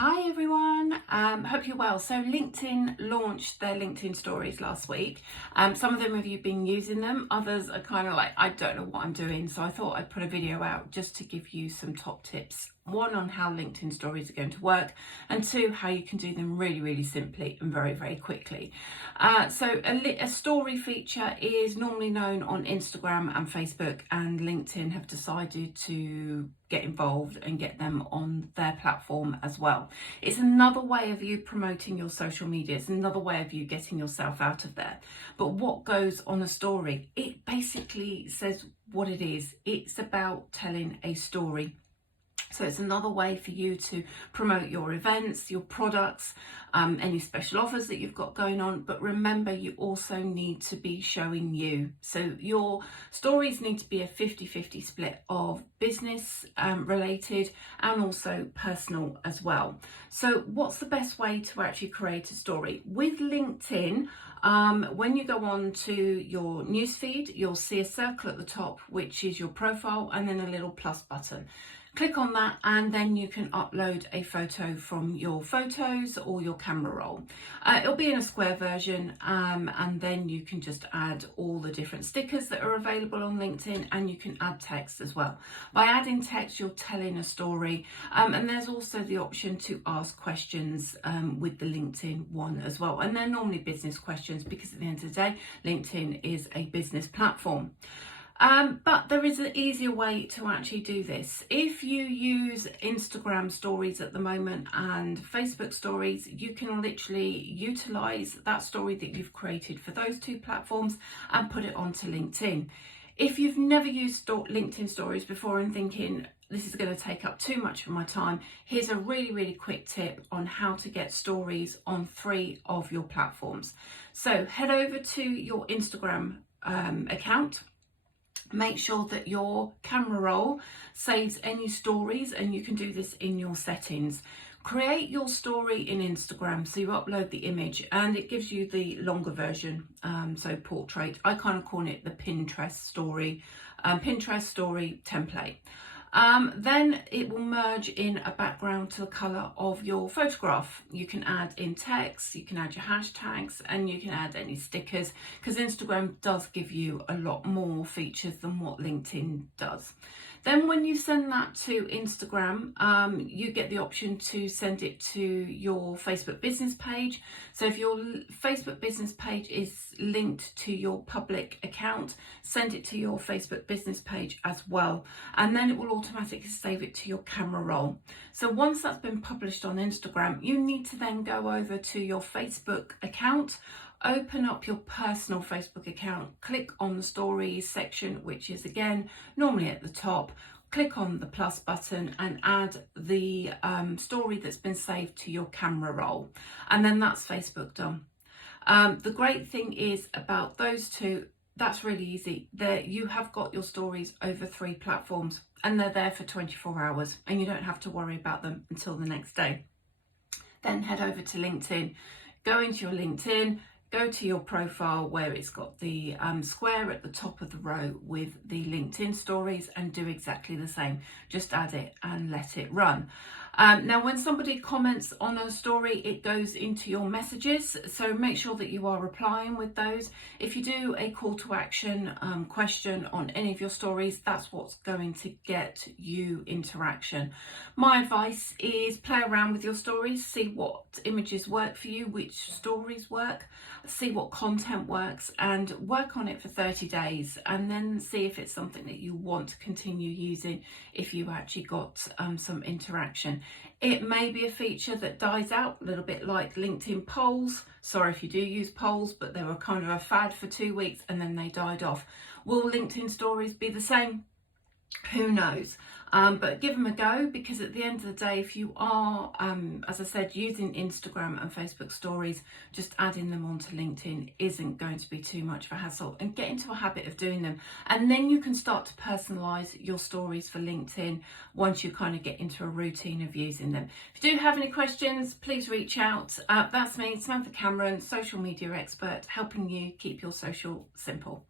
Hi everyone, hope you're well. So LinkedIn launched their LinkedIn stories last week. Some of them of you been using them, others are kind of like, I don't know what I'm doing. So I thought I'd put a video out just to give you some top tips. One, on how LinkedIn stories are going to work, and two, how you can do them really simply and very quickly. So a story feature is normally known on Instagram and Facebook, and LinkedIn have decided to get involved and get them on their platform as well. It's another way of you promoting your social media. It's another way of you getting yourself out of there. But what goes on a story? It basically says what it is. It's about telling a story. So it's another way for you to promote your events, your products, any special offers that you've got going on. But remember, you also need to be showing you. So your stories need to be a 50-50 split of business related and also personal as well. So what's the best way to actually create a story? With LinkedIn, when you go on to your newsfeed, you'll see a circle at the top, which is your profile, and then a little plus button. Click on that and then you can upload a photo from your photos or your camera roll. It'll be in a square version, and then you can just add all the different stickers that are available on LinkedIn, and you can add text as well. By adding text, you're telling a story, and there's also the option to ask questions with the LinkedIn one as well. And they're normally business questions because at the end of the day, LinkedIn is a business platform. But there is an easier way to actually do this. If you use Instagram stories at the moment and Facebook stories, you can literally utilize that story that you've created for those two platforms and put it onto LinkedIn. If you've never used LinkedIn stories before and thinking, this is going to take up too much of my time, here's a really quick tip on how to get stories on 3 of your platforms. So head over to your Instagram account. Make sure that your camera roll saves any stories, and you can do this in your settings. Create your story in Instagram, so you upload the image and it gives you the longer version, so portrait. I kind of call it the Pinterest story template. Then it will merge in a background to the colour of your photograph. You can add in text, you can add your hashtags, and you can add any stickers, because Instagram does give you a lot more features than what LinkedIn does. Then when you send that to Instagram, you get the option to send it to your Facebook business page. So if your Facebook business page is linked to your public account, send it to your Facebook business page as well. And then it will automatically save it to your camera roll. So once that's been published on Instagram, you need to then go over to your Facebook account, open up your personal Facebook account, click on the stories section, which is again normally at the top. Click on the plus button and add the story that's been saved to your camera roll, and then that's Facebook done. The great thing is about those two, that's really easy. There you have got your stories over 3 platforms, and they're there for 24 hours, and you don't have to worry about them until the next day. Then head over to LinkedIn, go into your LinkedIn, go to your profile where it's got the square at the top of the row with the LinkedIn stories, and do exactly the same. Just add it and let it run. Now, when somebody comments on a story, it goes into your messages, so make sure that you are replying with those. If you do a call to action question on any of your stories, that's what's going to get you interaction. My advice is play around with your stories, see what images work for you, which stories work, see what content works, and work on it for 30 days, and then see if it's something that you want to continue using if you actually got some interaction. It may be a feature that dies out, a little bit like LinkedIn polls. Sorry if you do use polls, but they were kind of a fad for 2 weeks and then they died off. Will LinkedIn stories be the same? Who knows? But give them a go, because at the end of the day, if you are, as I said, using Instagram and Facebook stories, just adding them onto LinkedIn isn't going to be too much of a hassle, and get into a habit of doing them. And then you can start to personalize your stories for LinkedIn once you kind of get into a routine of using them. If you do have any questions, please reach out. That's me, Samantha Cameron, social media expert, helping you keep your social simple.